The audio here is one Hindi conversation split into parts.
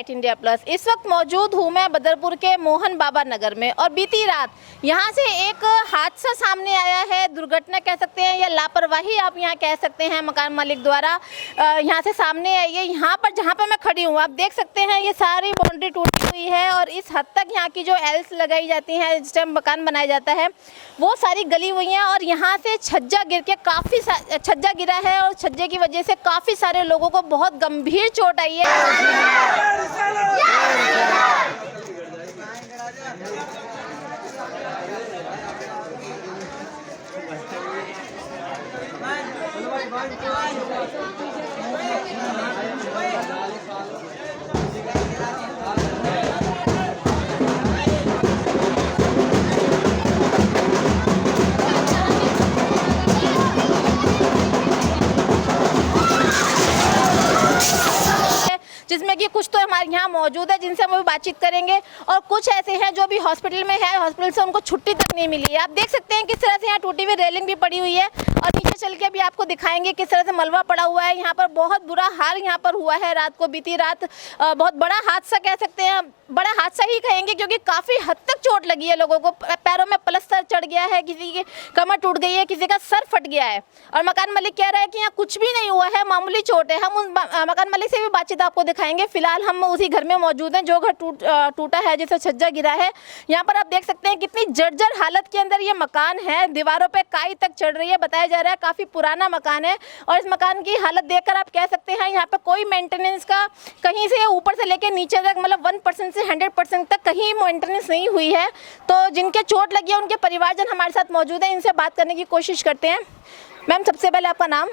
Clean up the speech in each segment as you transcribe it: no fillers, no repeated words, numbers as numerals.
Right India plus. इस वक्त मौजूद हूँ मैं बदरपुर के मोहन बाबा नगर में और बीती रात यहाँ से एक हादसा सामने आया है। दुर्घटना कह सकते हैं या लापरवाही आप यहाँ कह सकते हैं मकान मालिक द्वारा यहाँ से सामने आई है। यहाँ पर जहाँ पर मैं खड़ी हूँ आप देख सकते हैं ये सारी बाउंड्री टूटी हुई है और इस हद तक यहाँ की जो एल्स लगाई जाती हैं जिस टाइम मकान बनाया जाता है वो सारी गली हुई हैं और यहाँ से छज्जा गिर के छज्जा गिरा है और छज्जे की वजह से काफ़ी सारे लोगों को बहुत गंभीर चोट आई है। जिसमें कि कुछ तो हमारे यहाँ मौजूद है जिनसे हम बातचीत करेंगे और कुछ ऐसे हैं जो भी हॉस्पिटल में है, हॉस्पिटल से उनको छुट्टी तक नहीं मिली है। आप देख सकते हैं किस तरह से यहाँ टूटी हुई रेलिंग भी पड़ी हुई है और नीचे चल के भी आपको दिखाएंगे किस तरह से मलबा पड़ा हुआ है। यहाँ पर बहुत बुरा हाल यहाँ पर हुआ है रात को, बीती रात बहुत बड़ा हादसा कह सकते हैं, बड़ा हादसा ही कहेंगे क्योंकि काफ़ी हद तक चोट लगी है लोगों को। पैरों में प्लास्टर चढ़ गया है, किसी की कमर टूट गई है, किसी का सर फट गया है और मकान मालिक कह रहा है कि यहाँ कुछ भी नहीं हुआ है, मामूली चोट है। हम उन मकान मालिक से भी बातचीत आपको दिखाएंगे। फिलहाल हम उसी घर में मौजूद हैं जो घर टूटा है, जिसे छज्जा गिरा है। यहाँ पर आप देख सकते हैं कितनी जर्जर हालत के अंदर ये मकान है, दीवारों पे काई तक चढ़ रही है। बताया जा रहा है काफ़ी पुराना मकान है और इस मकान की हालत देखकर आप कह सकते हैं यहाँ पे कोई मेंटेनेंस का कहीं से ऊपर से लेकर नीचे तक मतलब 1% से 100% तक कहीं मेंटेनेंस नहीं हुई है। तो जिनके चोट लगी है उनके परिवारजन हमारे साथ मौजूद हैं, इनसे बात करने की कोशिश करते हैं। मैम सबसे पहले आपका नाम?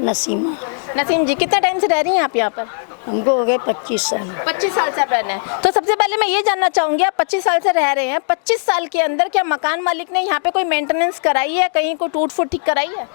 नसीमा। नसीम जी, कितना टाइम से रह रही हैं आप यहाँ पर? हमको हो गए 25 साल। 25 साल से आप रह रहे हैं। तो सबसे पहले मैं ये जानना चाहूँगी आप 25 साल से रह रहे हैं, 25 साल के अंदर क्या मकान मालिक ने यहाँ पे कोई मेंटेनेंस कराई है, कहीं कोई टूट फूट ठीक कराई है?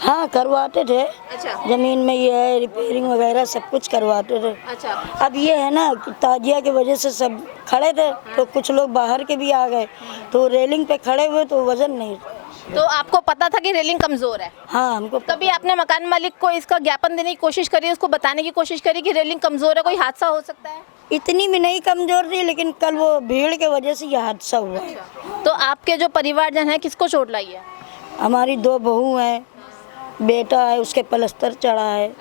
हाँ करवाते थे। अच्छा। जमीन में ये है रिपेयरिंग वगैरह सब कुछ करवाते थे। अच्छा। अब ये है ना ताजिया की वजह से सब खड़े थे तो कुछ लोग बाहर के भी आ गए तो रेलिंग पे खड़े हुए तो वजन नहीं। तो आपको पता था कि रेलिंग कमजोर है? हाँ हमको। कभी आपने मकान मालिक को इसका ज्ञापन देने की कोशिश करी, उसको बताने की कोशिश करी कि रेलिंग कमजोर है, कोई हादसा हो सकता है? इतनी भी नहीं कमजोर थी लेकिन कल वो भीड़ के वजह से यह हादसा हुआ। तो आपके जो परिवारजन है किसको चोट लाई है? हमारी 2 बहू हैं, बेटा है उसके प्लास्टर चढ़ा है।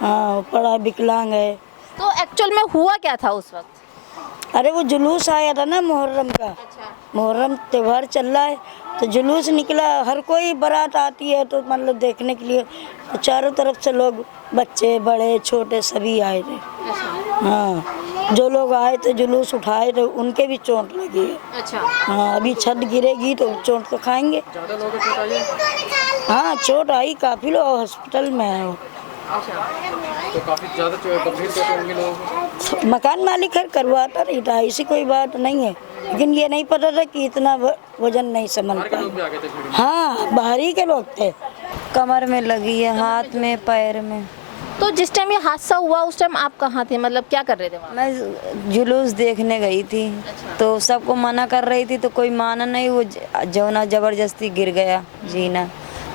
हाँ पड़ा विकलांग है। तो एक्चुअल में हुआ क्या था उस वक्त? अरे वो जुलूस आया था ना मुहर्रम का। अच्छा। मुहर्रम त्योहार चल रहा है तो जुलूस निकला, हर कोई बारात आती है तो मतलब देखने के लिए तो चारों तरफ से लोग बच्चे बड़े छोटे सभी आए थे। हाँ जो लोग आए थे जुलूस उठाए थे उनके भी चोट लगी है। अच्छा। हाँ अभी छत गिरेगी तो चोट तो खाएंगे। ज़्यादा लोगों को चोट आई है? हाँ चोट आई, काफ़ी लोग हॉस्पिटल में है। अच्छा। तो काफ़ी ज़्यादा गंभीर चोट होंगी लोगों को? मकान मालिक है करवाता नहीं था, ऐसी कोई बात नहीं है लेकिन ये नहीं पता था कि इतना वजन नहीं संभल पाए। हाँ बाहरी के लोग थे। कमर में लगी है, हाथ में, पैर में। तो जिस टाइम ये हादसा हुआ उस टाइम आप कहाँ थे, मतलब क्या कर रहे थे वहाँ? मैं जुलूस देखने गई थी। तो सबको मना कर रही थी तो कोई माना नहीं, वो जौना जबरदस्ती गिर गया जीना।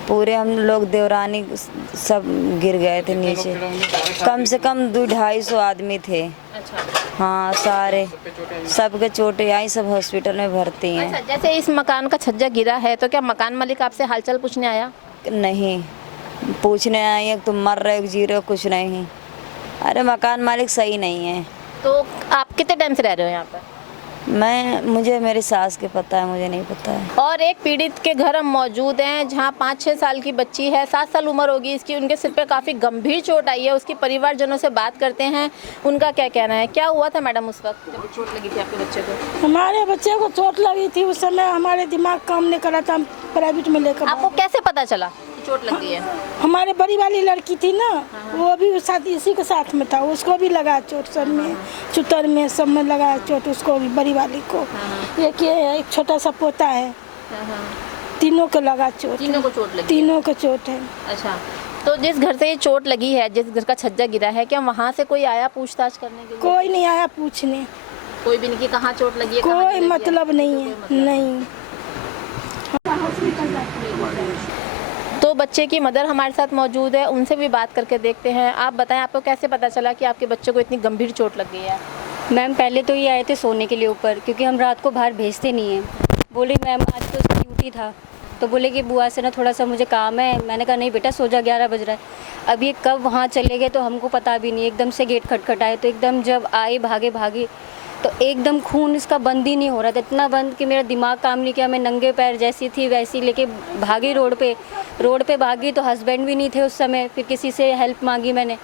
पूरे हम लोग देवरानी सब गिर गए थे नीचे। कम से कम 200-250 आदमी थे। अच्छा। हाँ सारे सबके चोटें आई, सब हॉस्पिटल में भर्ती हैं। अच्छा, जैसे इस मकान का छज्जा गिरा है तो क्या मकान मालिक आपसे हालचाल पूछने आया? नहीं पूछने आई है तुम मर रहे हो जी रहे हो, कुछ नहीं। अरे मकान मालिक सही नहीं है। तो आप कितने टाइम से रह रहे हो यहाँ पर? मुझे मेरी सास के पता है, मुझे नहीं पता है। और एक पीड़ित के घर हम मौजूद हैं जहाँ 5-6 साल की बच्ची है, 7 साल उम्र होगी इसकी, उनके सिर पे काफ़ी गंभीर चोट आई है। उसके परिवारजनों से बात करते हैं, उनका क्या कहना है। क्या हुआ था मैडम उस वक्त जब चोट लगी थी आपके बच्चे को? हमारे बच्चे को चोट लगी थी, उस समय हमारे दिमाग काम नहीं कर रहा था, हम प्राइवेट में लेकर। आपको कैसे पता चला चोट लग गई है? हमारे बड़ी वाली लड़की थी ना, वो भी साथ इसी के साथ में था, उसको भी लगा चोट, सर में चुतर में सब में लगा चोट उसको भी, बड़ी वाली को। एक छोटा सा पोता है, तीनों को लगा चोट। तीनों को चोट लगी? तीनों को चोट है। अच्छा। तो जिस घर से ये चोट लगी है, जिस घर का छज्जा गिरा है, क्या वहाँ से कोई आया पूछताछ करने के लिए? कोई नहीं आया पूछने। कोई भी नहीं कि कहाँ चोट लगी है? कोई मतलब नहीं है। नहीं। तो बच्चे की मदर हमारे साथ मौजूद है, उनसे भी बात करके देखते हैं। आप बताएं, आपको कैसे पता चला कि आपके बच्चे को इतनी गंभीर चोट लग गई है? मैम पहले तो ये आए थे सोने के लिए ऊपर, क्योंकि हम रात को बाहर भेजते नहीं हैं। बोले मैम आज तो उसकी ड्यूटी था, तो बोले कि बुआ से ना थोड़ा सा मुझे काम है। मैंने कहा नहीं बेटा सो जा, 11 बज रहा है। अब ये कब वहाँ चले गए तो हमको पता भी नहीं। एकदम से गेट खटखटाए तो एकदम जब आए भागे तो एकदम खून इसका बंद ही नहीं हो रहा था, इतना बंद कि मेरा दिमाग काम नहीं किया। मैं नंगे पैर जैसी थी वैसी लेके भागी रोड पे भागी, तो हस्बैंड भी नहीं थे उस समय। फिर किसी से हेल्प मांगी मैंने,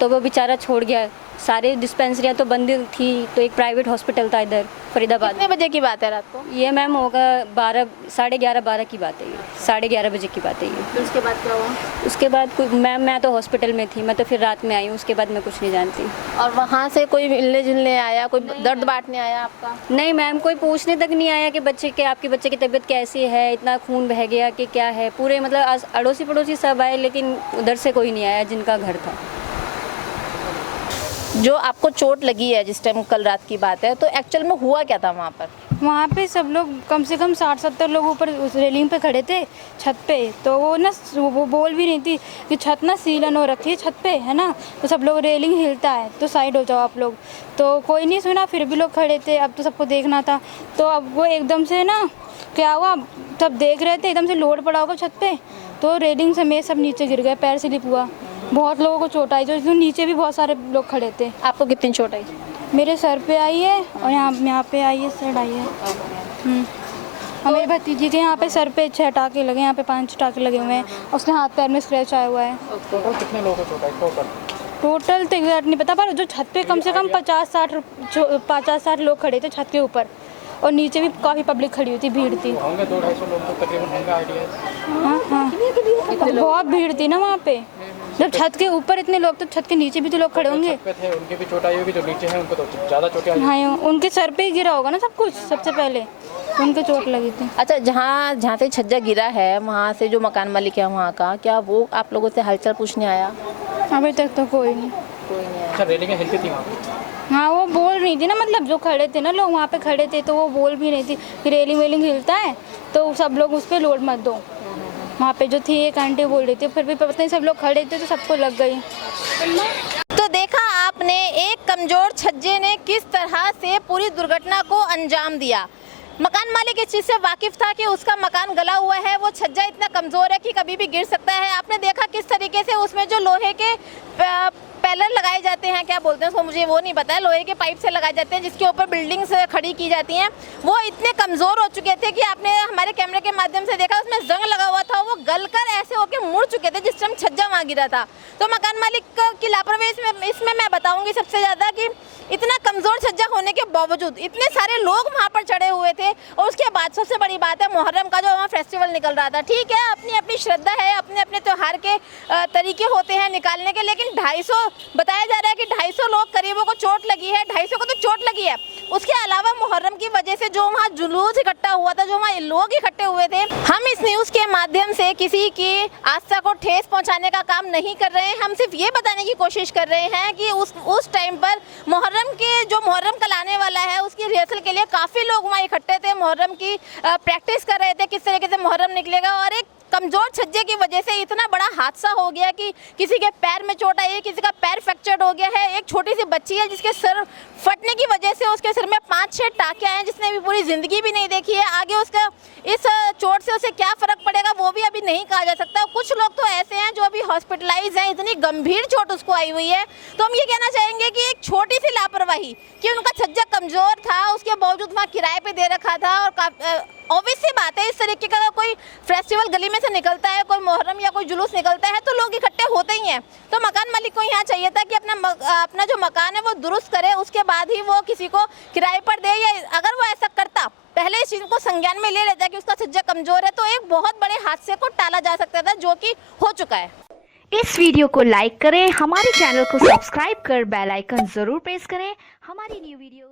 तो वो बेचारा छोड़ गया। सारे डिस्पेंसरियाँ तो बंद थी, तो एक प्राइवेट हॉस्पिटल था इधर फरीदाबाद। कितने बजे की बात है रात को? ये मैम होगा 12 की बात है, ये 11:30 बजे की बात है ये। फिर उसके बाद क्या हुआ? उसके बाद मैम मैं तो हॉस्पिटल में थी, मैं तो फिर रात में आई हूँ। उसके बाद मैं कुछ नहीं जानती। और वहाँ से कोई मिलने जुलने आया, कोई दर्द बांटने आया आपका? नहीं मैम, कोई पूछने तक नहीं आया कि आपके बच्चे की तबीयत कैसी है, इतना खून बह गया कि क्या है। पूरे मतलब अड़ोसी पड़ोसी सब आए, लेकिन उधर से कोई नहीं आया जिनका घर था। जो आपको चोट लगी है जिस टाइम, कल रात की बात है, तो एक्चुअल में हुआ क्या था वहाँ पर? वहाँ पे सब लोग कम से कम 60-70 लोग ऊपर उस रेलिंग पे खड़े थे छत पे। तो वो बोल भी नहीं थी कि छत ना सीलन हो रखी है छत पे, है ना, तो सब लोग रेलिंग हिलता है तो साइड हो जाओ आप लोग। तो कोई नहीं सुना, फिर भी लोग खड़े थे। अब तो सबको देखना था, तो अब वो एकदम से ना क्या हुआ, सब देख रहे थे, एकदम से लोड पड़ा होगा छत पे, तो रेलिंग समेत सब नीचे गिर गए, पैर स्लिप हुआ। बहुत लोगों को चोट आई, जो नीचे भी बहुत सारे लोग खड़े थे। आपको कितनी चोट आई? मेरे सर पे आई है और यहाँ पे आई है, सर आई है। और मेरे भतीजी के यहाँ पे सर पे 6 टाँके लगे, यहाँ पे 5 टाँके लगे हुए हैं। उसके हाथ पैर में स्क्रैच आया हुआ है। टोटल कितने लोगों को चोट आई? टोटल तो एग्जैक्ट नहीं पता, पर जो छत पे कम से कम 50-60 लोग खड़े थे छत के ऊपर, और नीचे भी काफ़ी पब्लिक खड़ी हुई थी, भीड़ थी। होंगे 200-250 लोग तो तकरीबन होंगे आइडिया। हाँ, बहुत भीड़ थी ना वहाँ पे। जब छत के ऊपर इतने लोग, तो छत के नीचे भी तो लोग खड़े होंगे। छत पे थे उनकी भी चोट आई होगी, जो नीचे हैं उनको तो ज़्यादा चोट आई। हाँ, उनके सर पे ही गिरा होगा ना सब कुछ, सबसे पहले उनके चोट लगी थी। अच्छा, जहाँ से छज्जा गिरा है, वहाँ से जो मकान मालिक है वहाँ का, क्या वो आप लोगों से हालचाल पूछने आया? अभी तक तो कोई नहीं। अच्छा, रेलिंगें हिलती थी वहाँ पे? हाँ, वो बोल रही थी ना, मतलब जो खड़े थे ना लोग वहाँ पे खड़े थे, तो वो बोल भी रही थी कि रेलिंग वेलिंग हिलता है तो सब लोग उस पर लोड मत दो। वहाँ पे जो थी एक आंटी बोल रही थी, फिर भी पता नहीं सब लोग खड़े थे तो सबको लग गई। तो देखा आपने, एक कमजोर छज्जे ने किस तरह से पूरी दुर्घटना को अंजाम दिया। मकान मालिक इस चीज़ से वाकिफ था कि उसका मकान गला हुआ है, वो छज्जा इतना कमज़ोर है कि कभी भी गिर सकता है। आपने देखा किस तरीके से उसमें जो लोहे के पैलर लगाए जाते हैं, क्या बोलते हैं उसको, मुझे वो नहीं पता है, लोहे के पाइप से लगाए जाते हैं जिसके ऊपर बिल्डिंग्स खड़ी की जाती हैं, वो इतने कमज़ोर हो चुके थे कि आपने हमारे कैमरे के माध्यम से देखा, उसमें जंग लगा हुआ था, वो गलकर ऐसे होके मुड़ चुके थे जिस टाइम छज्जा वहाँ गिरा था। तो मकान मालिक की लापरवाही इसमें मैं बताऊँगी सबसे ज़्यादा, कि इतना कमज़ोर छज्जा होने के बावजूद इतने सारे लोग वहाँ पर चढ़े हुए थे। और उसके बाद सबसे बड़ी बात है मुहर्रम का जो वहाँ फेस्टिवल निकल रहा था। ठीक है, अपनी अपनी श्रद्धा है, अपने अपने त्यौहार के तरीके होते हैं निकालने के, लेकिन 250 बताया जा रहा है कि 250 लोग करीबों को चोट लगी है। 250 को तो चोट लगी है, उसके अलावा मुहर्रम की वजह से जो वहाँ जुलूस इकट्ठा हुआ था, जो वहाँ लोग इकट्ठे हुए थे, हम इस न्यूज़ के माध्यम से किसी की आस्था को ठेस पहुँचाने का काम नहीं कर रहे हैं। हम सिर्फ ये बताने की कोशिश कर रहे हैं कि उस टाइम पर मुहर्रम कल आने वाला है, उसकी रिहर्सल के लिए काफ़ी लोग वहाँ इकट्ठे थे, मुहर्रम की प्रैक्टिस कर रहे थे किस तरीके से मुहर्रम निकलेगा। और एक कमज़ोर छज्जे की वजह से इतना बड़ा हादसा हो गया कि किसी के पैर में चोट आई है, किसी का पैर फ्रैक्चर्ड हो गया है। एक छोटी सी बच्ची है जिसके सर फटने की वजह से उसके सिर में 5-6 टाँके आए हैं, जिसने भी पूरी ज़िंदगी भी नहीं देखी है। आगे उसका इस चोट से उसे क्या फ़र्क पड़ेगा वो भी अभी नहीं कहा जा सकता। कुछ लोग तो ऐसे हैं जो अभी हॉस्पिटलाइज हैं, इतनी गंभीर चोट उसको आई हुई है। तो हम ये कहना चाहेंगे कि एक छोटी सी लापरवाही कि उनका छज्जा कमज़ोर था, उसके बावजूद वहाँ किराए पे दे रखा था। और ऑब्वियस सी बात है, इस तरीके का कोई फेस्टिवल गली में से निकलता है, कोई मुहर्रम या कोई जुलूस निकलता है, तो लोग इकट्ठे होते ही हैं। तो मकान मालिक को यहाँ चाहिए था कि अपना जो मकान है वो दुरुस्त करे, उसके बाद ही वो किसी को किराए पर दे, या अगर वो ऐसा करता, पहले इस चीज़ को संज्ञान में ले लेता कि उसका छज्जा कमज़ोर है, तो एक बहुत बड़े हादसे को टाला जा सकता था, जो कि हो चुका है। इस वीडियो को लाइक करें, हमारे चैनल को सब्सक्राइब कर बेल आइकन जरूर प्रेस करें हमारी न्यू वीडियोस